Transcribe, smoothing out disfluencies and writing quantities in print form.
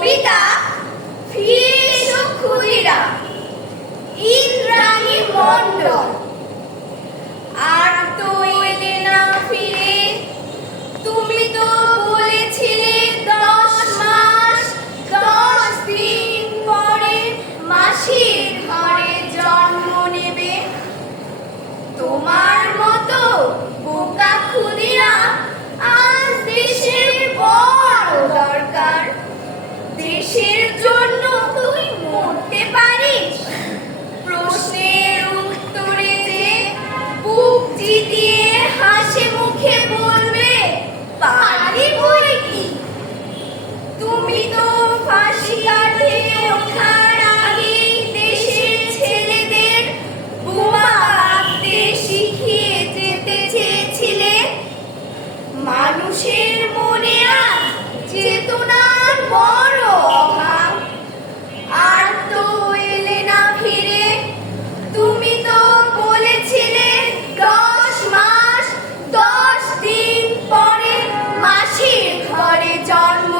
কবিতা ফিরে এসো ক্ষুদিরাম, ইন্দ্রাণী মণ্ডল। আর তো এলে না ফিরে, তুমি তো বলেছিলে 10 মাস 10 দিন পরে মাসির ঘরে জন্ম নেবে। তোমার মতো বোকা ক্ষুদিরাম আজ দেশের বড় দরকার। দেশের জন্য তুই মরতে পারিস, প্রশ্নের উত্তরে যে বুক চিতিয়ে হাসি মুখে বলবে পারি বই কি। তুমি তো ফাঁসি কাটে ওঠার আগেই দেশের ছেলেদের বোমা ভাবতে শিখিয়ে যেতে চেয়েছিলে। মানুষের মনে আজ চেতনার বড় অভাব। আর তো এলে না ফিরে, তুমি তো বলেছিলে 10 মাস 10 দিন পরে মাসির ঘরে জন্ম